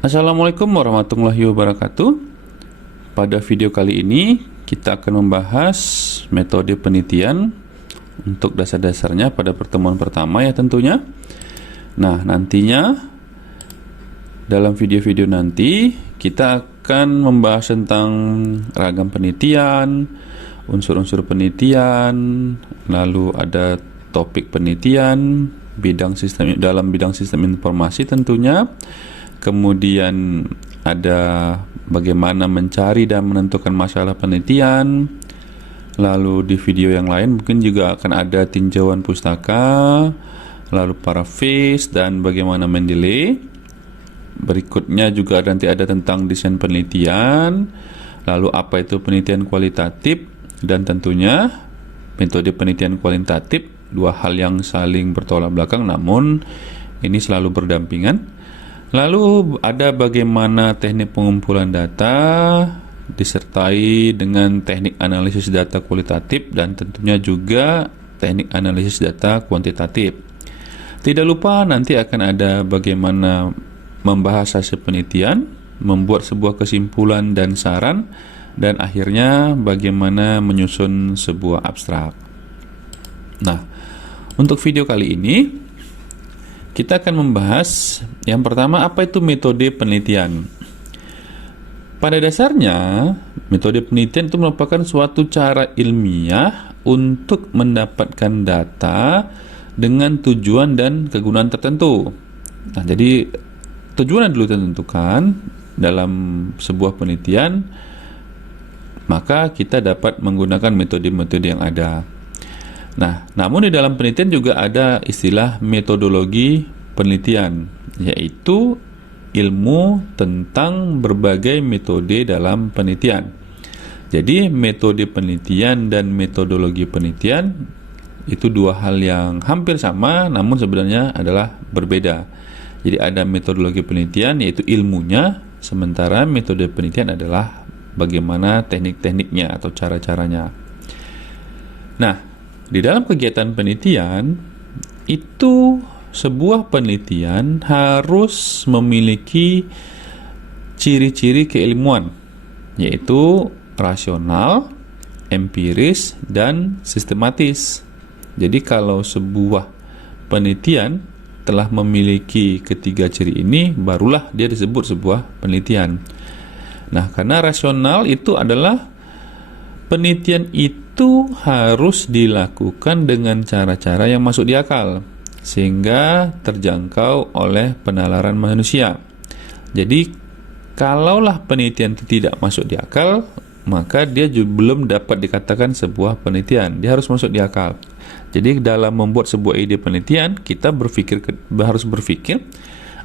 Assalamualaikum warahmatullahi wabarakatuh. Pada video kali ini kita akan membahas metode penelitian untuk dasar-dasarnya pada pertemuan pertama ya tentunya. Nah, nantinya dalam video-video nanti kita akan membahas tentang ragam penelitian, unsur-unsur penelitian, lalu ada topik penelitian, dalam bidang sistem informasi tentunya. Kemudian ada bagaimana mencari dan menentukan masalah penelitian. Lalu di video yang lain mungkin juga akan ada tinjauan pustaka, lalu paraphrase dan bagaimana mendelay. Berikutnya juga nanti ada tentang desain penelitian, lalu apa itu penelitian kualitatif, dan tentunya metode penelitian kualitatif, dua hal yang saling bertolak belakang namun ini selalu berdampingan. Lalu ada bagaimana teknik pengumpulan data disertai dengan teknik analisis data kualitatif dan tentunya juga teknik analisis data kuantitatif. Tidak lupa nanti akan ada bagaimana membahas hasil penelitian, membuat sebuah kesimpulan dan saran, dan akhirnya bagaimana menyusun sebuah abstrak. Nah, untuk video kali ini kita akan membahas yang pertama, apa itu metode penelitian. Pada dasarnya, metode penelitian itu merupakan suatu cara ilmiah untuk mendapatkan data dengan tujuan dan kegunaan tertentu. Nah, jadi tujuan yang dulu ditentukan dalam sebuah penelitian, maka kita dapat menggunakan metode-metode yang ada. Nah, namun di dalam penelitian juga ada istilah metodologi penelitian, yaitu ilmu tentang berbagai metode dalam penelitian. Jadi, metode penelitian dan metodologi penelitian itu dua hal yang hampir sama, namun sebenarnya adalah berbeda. Jadi, ada metodologi penelitian, yaitu ilmunya, sementara metode penelitian adalah bagaimana teknik-tekniknya atau cara-caranya. Nah, di dalam kegiatan penelitian itu sebuah penelitian harus memiliki ciri-ciri keilmuan, yaitu rasional, empiris, dan sistematis. Jadi kalau sebuah penelitian telah memiliki ketiga ciri ini, barulah dia disebut sebuah penelitian. Nah, karena rasional itu adalah penelitian itu harus dilakukan dengan cara-cara yang masuk di akal sehingga terjangkau oleh penalaran manusia. Jadi kalaulah penelitian itu tidak masuk di akal, maka dia juga belum dapat dikatakan sebuah penelitian. Dia harus masuk di akal. Jadi dalam membuat sebuah ide penelitian, kita harus berpikir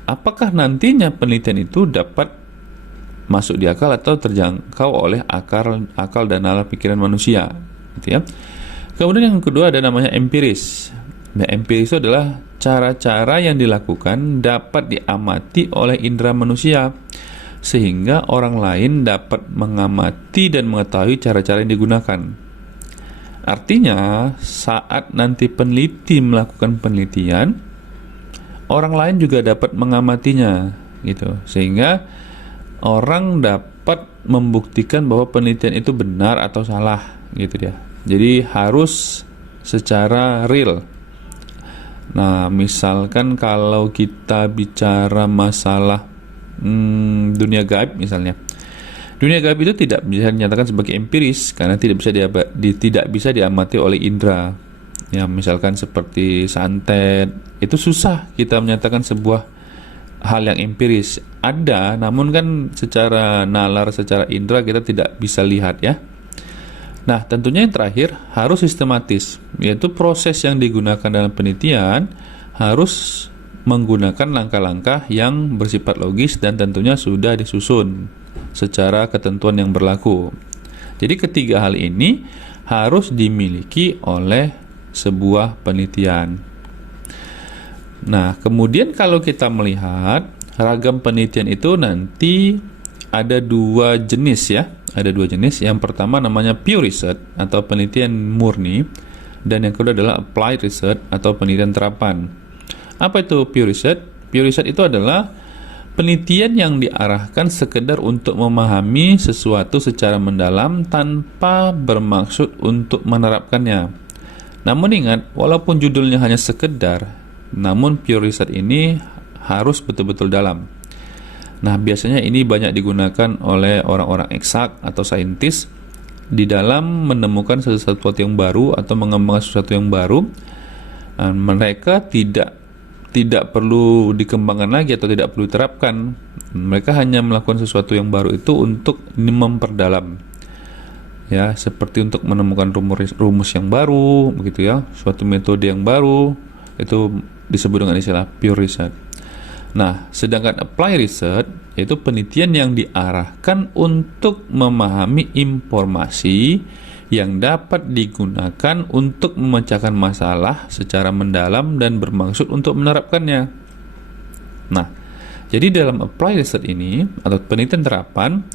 apakah nantinya penelitian itu dapat masuk di akal atau terjangkau oleh akal dan nalar pikiran manusia, gitu ya. Kemudian yang kedua ada namanya empiris. Nah, empiris itu adalah cara-cara yang dilakukan dapat diamati oleh indera manusia sehingga orang lain dapat mengamati dan mengetahui cara-cara yang digunakan. Artinya, saat nanti peneliti melakukan penelitian, orang lain juga dapat mengamatinya, gitu. Sehingga orang dapat membuktikan bahwa penelitian itu benar atau salah, gitu ya. Jadi harus secara real. Nah, misalkan kalau kita bicara masalah dunia gaib misalnya. Dunia gaib itu tidak bisa dinyatakan sebagai empiris karena tidak bisa diamati oleh indera. Ya, misalkan seperti santet, itu susah kita menyatakan sebuah hal yang empiris. Ada, namun kan secara nalar, secara indera kita tidak bisa lihat ya. Nah, tentunya yang terakhir harus sistematis, yaitu proses yang digunakan dalam penelitian harus menggunakan langkah-langkah yang bersifat logis dan tentunya sudah disusun secara ketentuan yang berlaku. Jadi ketiga hal ini harus dimiliki oleh sebuah penelitian. Nah, kemudian kalau kita melihat ragam penelitian itu nanti ada dua jenis ya. Ada dua jenis. Yang pertama namanya pure research atau penelitian murni, dan yang kedua adalah applied research atau penelitian terapan. Apa itu pure research? Pure research itu adalah penelitian yang diarahkan sekedar untuk memahami sesuatu secara mendalam tanpa bermaksud untuk menerapkannya. Namun ingat, walaupun judulnya hanya sekedar, namun pure research ini harus betul-betul dalam. Nah, biasanya ini banyak digunakan oleh orang-orang eksak atau saintis di dalam menemukan sesuatu yang baru atau mengembangkan sesuatu yang baru. Mereka tidak perlu dikembangkan lagi atau tidak perlu diterapkan. Mereka hanya melakukan sesuatu yang baru itu untuk memperdalam. Ya, seperti untuk menemukan rumus yang baru, begitu ya, suatu metode yang baru, itu disebut dengan istilah pure research. Nah, sedangkan apply research yaitu penelitian yang diarahkan untuk memahami informasi yang dapat digunakan untuk memecahkan masalah secara mendalam dan bermaksud untuk menerapkannya. Nah, jadi dalam apply research ini atau penelitian terapan,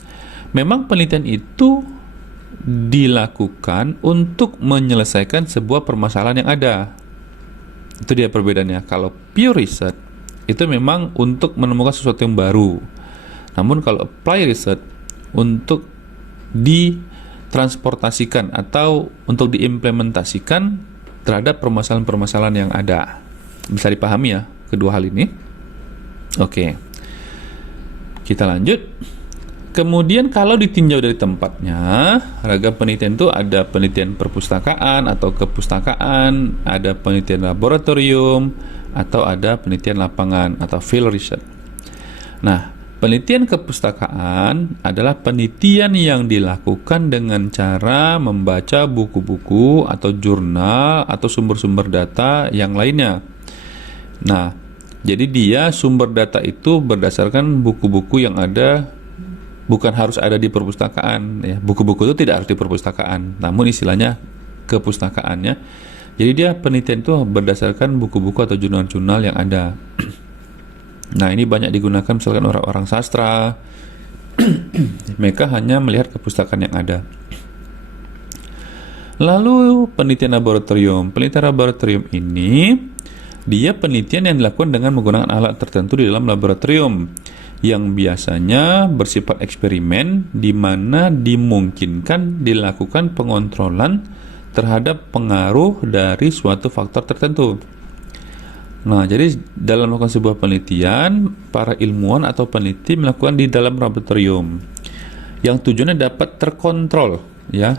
memang penelitian itu dilakukan untuk menyelesaikan sebuah permasalahan yang ada. Itu dia perbedaannya. Kalau pure research itu memang untuk menemukan sesuatu yang baru. Namun kalau apply research untuk ditransportasikan atau untuk diimplementasikan terhadap permasalahan-permasalahan yang ada. Bisa dipahami ya kedua hal ini? Oke. Kita lanjut. Kemudian kalau ditinjau dari tempatnya, ragam penelitian itu ada penelitian perpustakaan atau kepustakaan, ada penelitian laboratorium, atau ada penelitian lapangan atau field research. Nah, penelitian kepustakaan adalah penelitian yang dilakukan dengan cara membaca buku-buku atau jurnal atau sumber-sumber data yang lainnya. Nah, jadi dia sumber data itu berdasarkan buku-buku yang ada, bukan harus ada di perpustakaan ya. Buku-buku itu tidak harus di perpustakaan, namun istilahnya kepustakaannya. Jadi dia penelitian itu berdasarkan buku-buku atau jurnal-jurnal yang ada. Nah, ini banyak digunakan misalkan orang-orang sastra. Mereka hanya melihat kepustakaan yang ada. Lalu penelitian laboratorium. Penelitian laboratorium ini dia penelitian yang dilakukan dengan menggunakan alat tertentu di dalam laboratorium yang biasanya bersifat eksperimen di mana dimungkinkan dilakukan pengontrolan terhadap pengaruh dari suatu faktor tertentu. Nah, jadi dalam melakukan sebuah penelitian, para ilmuwan atau peneliti melakukan di dalam laboratorium yang tujuannya dapat terkontrol ya.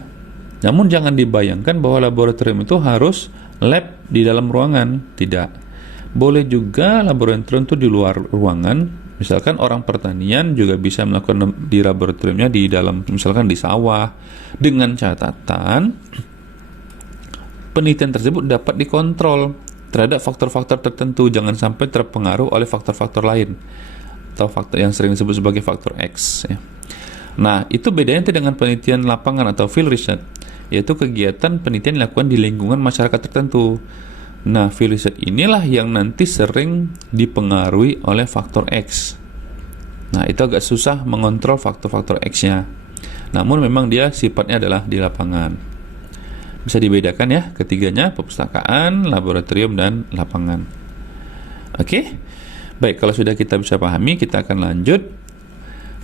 Namun jangan dibayangkan bahwa laboratorium itu harus lab di dalam ruangan, tidak. Boleh juga laboratorium itu di luar ruangan. Misalkan orang pertanian juga bisa melakukan di laboratoriumnya di dalam, misalkan di sawah, dengan catatan penelitian tersebut dapat dikontrol terhadap faktor-faktor tertentu, jangan sampai terpengaruh oleh faktor-faktor lain atau faktor yang sering disebut sebagai faktor X ya. Nah, itu bedanya dengan penelitian lapangan atau field research, yaitu kegiatan penelitian dilakukan di lingkungan masyarakat tertentu. Nah, field research inilah yang nanti sering dipengaruhi oleh faktor X. Nah, itu agak susah mengontrol faktor-faktor X-nya. Namun memang dia sifatnya adalah di lapangan. Bisa dibedakan ya ketiganya, perpustakaan, laboratorium, dan lapangan. Oke? Baik, kalau sudah kita bisa pahami, kita akan lanjut.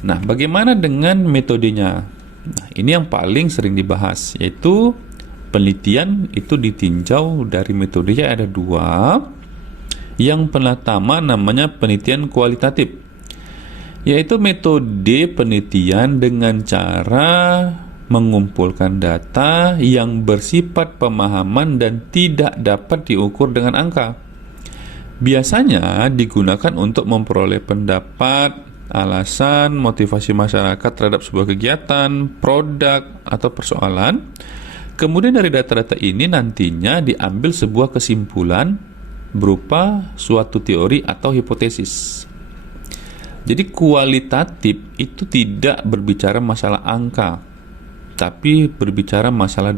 Nah, bagaimana dengan metodenya? Nah, ini yang paling sering dibahas, yaitu penelitian itu ditinjau dari metodenya ada dua. Yang pertama namanya penelitian kualitatif, yaitu metode penelitian dengan cara mengumpulkan data yang bersifat pemahaman dan tidak dapat diukur dengan angka. Biasanya digunakan untuk memperoleh pendapat, alasan, motivasi masyarakat terhadap sebuah kegiatan, produk, atau persoalan. Kemudian dari data-data ini nantinya diambil sebuah kesimpulan berupa suatu teori atau hipotesis. Jadi kualitatif itu tidak berbicara masalah angka, tapi berbicara masalah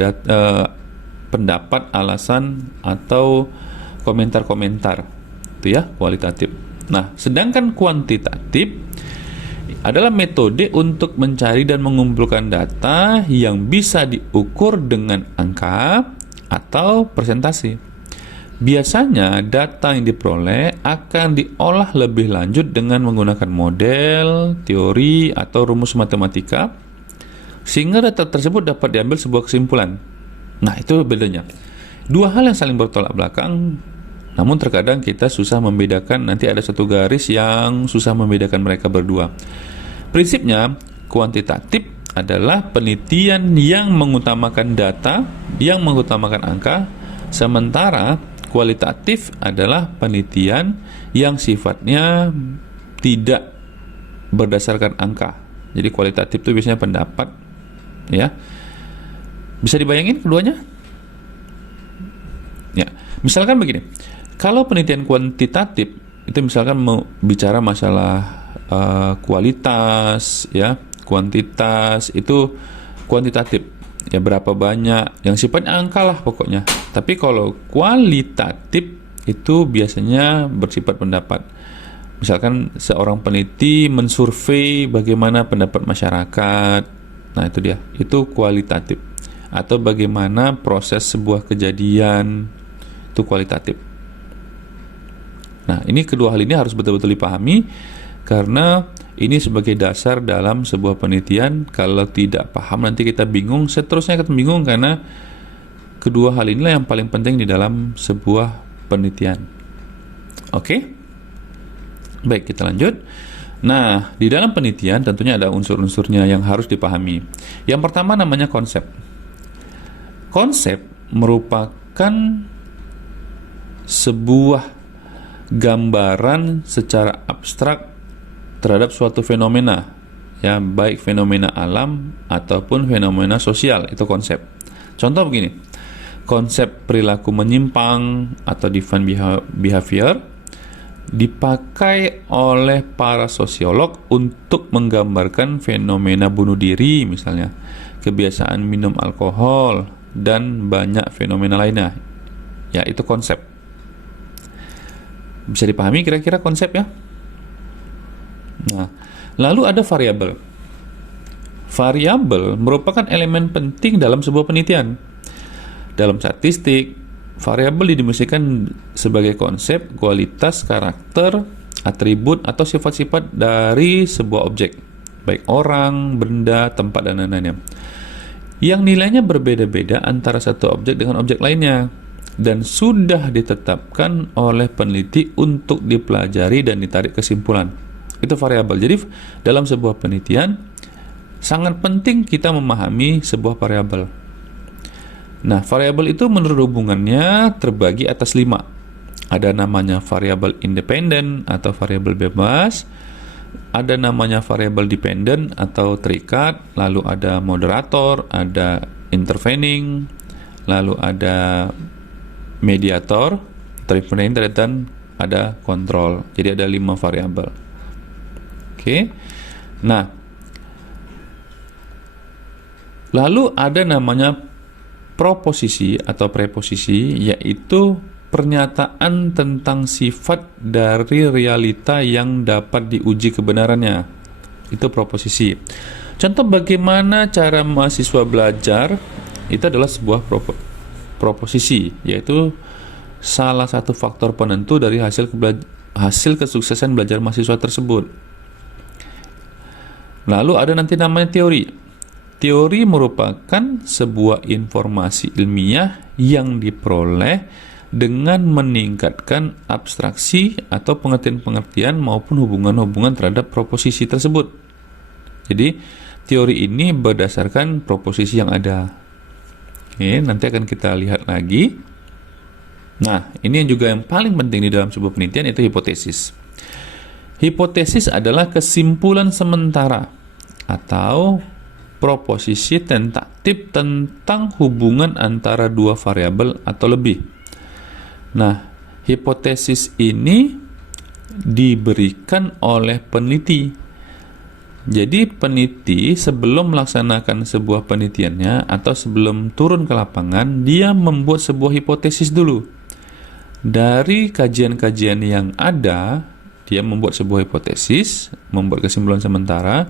pendapat, alasan, atau komentar-komentar. Itu ya kualitatif. Nah, sedangkan kuantitatif adalah metode untuk mencari dan mengumpulkan data yang bisa diukur dengan angka atau persentase. Biasanya data yang diperoleh akan diolah lebih lanjut dengan menggunakan model, teori, atau rumus matematika, sehingga data tersebut dapat diambil sebuah kesimpulan. Nah, itu bedanya. Dua hal yang saling bertolak belakang, namun terkadang kita susah membedakan, nanti ada satu garis yang susah membedakan mereka berdua. Prinsipnya, kuantitatif adalah penelitian yang mengutamakan data, yang mengutamakan angka, sementara kualitatif adalah penelitian yang sifatnya tidak berdasarkan angka. Jadi kualitatif itu biasanya pendapat, ya. Bisa dibayangin keduanya? Ya, misalkan begini. Kalau penelitian kuantitatif itu misalkan mau bicara masalah kualitas, ya, kuantitas itu kuantitatif. Ya, berapa banyak, yang sifatnya angka lah pokoknya. Tapi kalau kualitatif itu biasanya bersifat pendapat. Misalkan seorang peneliti mensurvei bagaimana pendapat masyarakat. Nah, itu dia, itu kualitatif. Atau bagaimana proses sebuah kejadian, itu kualitatif. Nah, ini kedua hal ini harus betul-betul dipahami, karena ini sebagai dasar dalam sebuah penelitian. Kalau tidak paham nanti kita bingung, seterusnya kita bingung, karena kedua hal inilah yang paling penting di dalam sebuah penelitian. Oke? Baik, kita lanjut. Nah, di dalam penelitian tentunya ada unsur-unsurnya yang harus dipahami. Yang pertama namanya konsep. Konsep merupakan sebuah gambaran secara abstrak terhadap suatu fenomena, ya, baik fenomena alam ataupun fenomena sosial, itu konsep. Contoh begini, konsep perilaku menyimpang atau deviant behavior dipakai oleh para sosiolog untuk menggambarkan fenomena bunuh diri, misalnya kebiasaan minum alkohol dan banyak fenomena lainnya. Ya, itu konsep. Bisa dipahami kira-kira konsep, ya? Nah, lalu ada variabel. Variabel merupakan elemen penting dalam sebuah penelitian. Dalam statistik, variabel didefinisikan sebagai konsep, kualitas, karakter, atribut, atau sifat-sifat dari sebuah objek, baik orang, benda, tempat, dan lain-lainnya, yang nilainya berbeda-beda antara satu objek dengan objek lainnya, dan sudah ditetapkan oleh peneliti untuk dipelajari dan ditarik kesimpulan. Itu variabel. Jadi dalam sebuah penelitian sangat penting kita memahami sebuah variabel. Nah, variabel itu menurut hubungannya terbagi atas 5. Ada namanya variabel independen atau variabel bebas, ada namanya variabel dependent atau terikat, lalu ada moderator, ada intervening, lalu ada mediator, terindependen, dan ada kontrol. Jadi ada 5 variabel. Oke. Nah, lalu ada namanya proposisi atau preposisi, yaitu pernyataan tentang sifat dari realita yang dapat diuji kebenarannya. Itu proposisi. Contoh bagaimana cara mahasiswa belajar, itu adalah sebuah proposisi, yaitu salah satu faktor penentu dari hasil kesuksesan belajar mahasiswa tersebut. Lalu ada nanti namanya teori. Teori merupakan sebuah informasi ilmiah yang diperoleh dengan meningkatkan abstraksi atau pengertian-pengertian maupun hubungan-hubungan terhadap proposisi tersebut. Jadi, teori ini berdasarkan proposisi yang ada. Oke, nanti akan kita lihat lagi. Nah, ini yang juga yang paling penting di dalam sebuah penelitian, itu hipotesis. Hipotesis adalah kesimpulan sementara atau proposisi tentatif tentang hubungan antara dua variabel atau lebih. Nah, hipotesis ini diberikan oleh peneliti. Jadi peneliti sebelum melaksanakan sebuah penelitiannya atau sebelum turun ke lapangan, dia membuat sebuah hipotesis dulu. Dari kajian-kajian yang ada, dia membuat sebuah hipotesis, membuat kesimpulan sementara.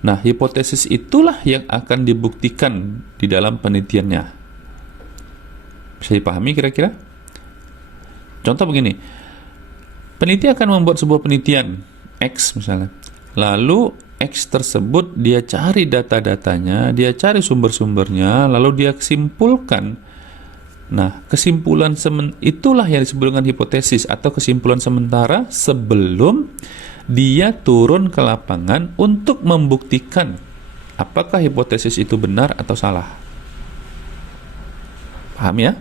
Nah, hipotesis itulah yang akan dibuktikan di dalam penelitiannya. Bisa dipahami kira-kira? Contoh begini, peneliti akan membuat sebuah penelitian X misalnya, lalu X tersebut dia cari data-datanya, dia cari sumber-sumbernya, lalu dia simpulkan. Nah, kesimpulan itulah yang disebut dengan hipotesis atau kesimpulan sementara sebelum dia turun ke lapangan untuk membuktikan apakah hipotesis itu benar atau salah. Paham ya?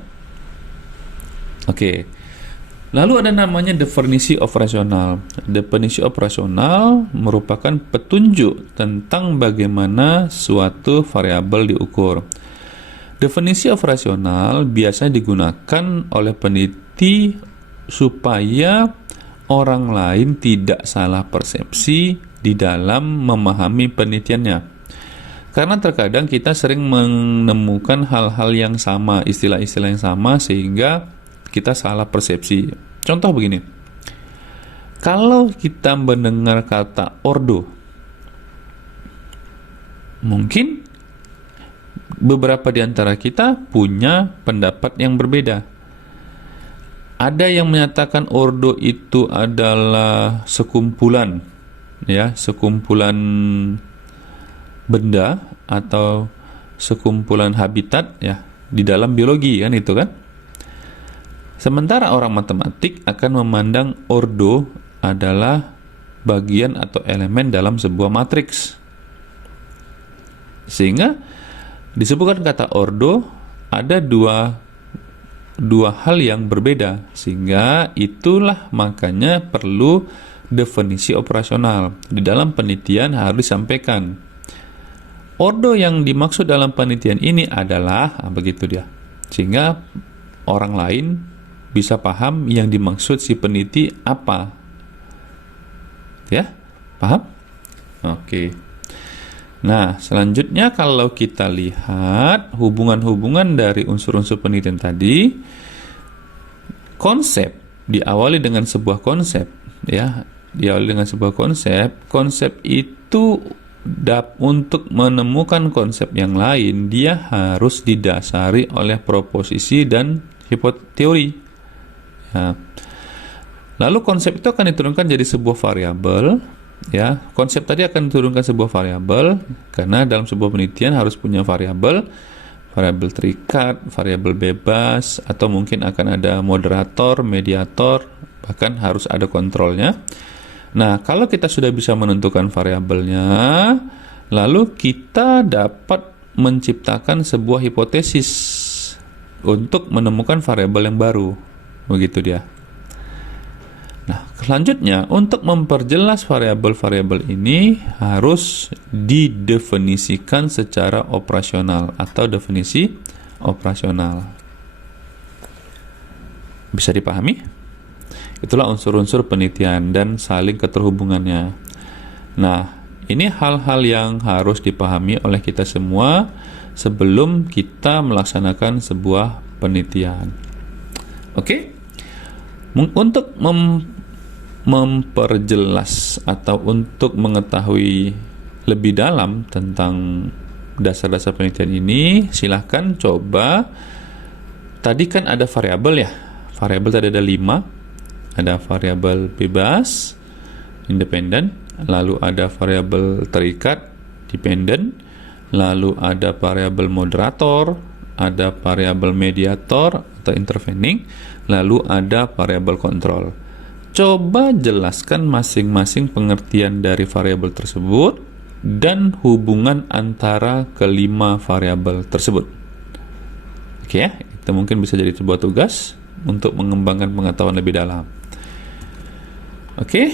Oke. Lalu ada namanya definisi operasional. Definisi operasional merupakan petunjuk tentang bagaimana suatu variabel diukur. Definisi operasional biasanya digunakan oleh peneliti supaya orang lain tidak salah persepsi di dalam memahami penelitiannya. Karena terkadang kita sering menemukan hal-hal yang sama, istilah-istilah yang sama, sehingga kita salah persepsi. Contoh begini, kalau kita mendengar kata ordo, mungkin beberapa di antara kita punya pendapat yang berbeda. Ada yang menyatakan ordo itu adalah sekumpulan, ya, sekumpulan benda atau sekumpulan habitat, ya, di dalam biologi, kan itu kan. Sementara orang matematik akan memandang ordo adalah bagian atau elemen dalam sebuah matriks. Sehingga disebutkan kata ordo ada dua hal yang berbeda, sehingga itulah makanya perlu definisi operasional. Di dalam penelitian harus disampaikan ordo yang dimaksud dalam penelitian ini adalah begitu dia, sehingga orang lain bisa paham yang dimaksud si peneliti apa. Ya, paham? Oke. Nah, selanjutnya kalau kita lihat hubungan-hubungan dari unsur-unsur penelitian tadi, konsep diawali dengan sebuah konsep, ya, diawali dengan sebuah konsep. Konsep itu untuk menemukan konsep yang lain, dia harus didasari oleh proposisi dan teori. Ya. Lalu konsep itu akan diturunkan jadi sebuah variabel. Ya, konsep tadi akan diturunkan sebuah variabel karena dalam sebuah penelitian harus punya variabel terikat, variabel bebas, atau mungkin akan ada moderator, mediator, bahkan harus ada kontrolnya. Nah, kalau kita sudah bisa menentukan variabelnya, lalu kita dapat menciptakan sebuah hipotesis untuk menemukan variabel yang baru. Begitu dia. Nah, selanjutnya untuk memperjelas variabel-variabel ini harus didefinisikan secara operasional atau definisi operasional. Bisa dipahami? Itulah unsur-unsur penelitian dan saling keterhubungannya. Nah, ini hal-hal yang harus dipahami oleh kita semua sebelum kita melaksanakan sebuah penelitian. Oke? Untuk memperjelas atau untuk mengetahui lebih dalam tentang dasar-dasar penelitian ini, silahkan coba. Tadi kan ada variabel ya, variabel tadi ada 5. Ada variabel bebas, independen, lalu ada variabel terikat, dependent, lalu ada variabel moderator, ada variabel mediator atau intervening, lalu ada variabel kontrol. Coba jelaskan masing-masing pengertian dari variabel tersebut dan hubungan antara kelima variabel tersebut. Oke ya, itu mungkin bisa jadi sebuah tugas untuk mengembangkan pengetahuan lebih dalam. Oke,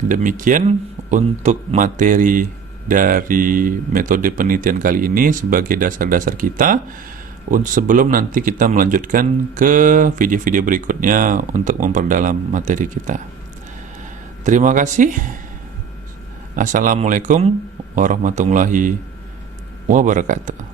demikian untuk materi dari metode penelitian kali ini sebagai dasar-dasar kita. Sebelum nanti kita melanjutkan ke video-video berikutnya untuk memperdalam materi kita. Terima kasih. Assalamualaikum warahmatullahi wabarakatuh.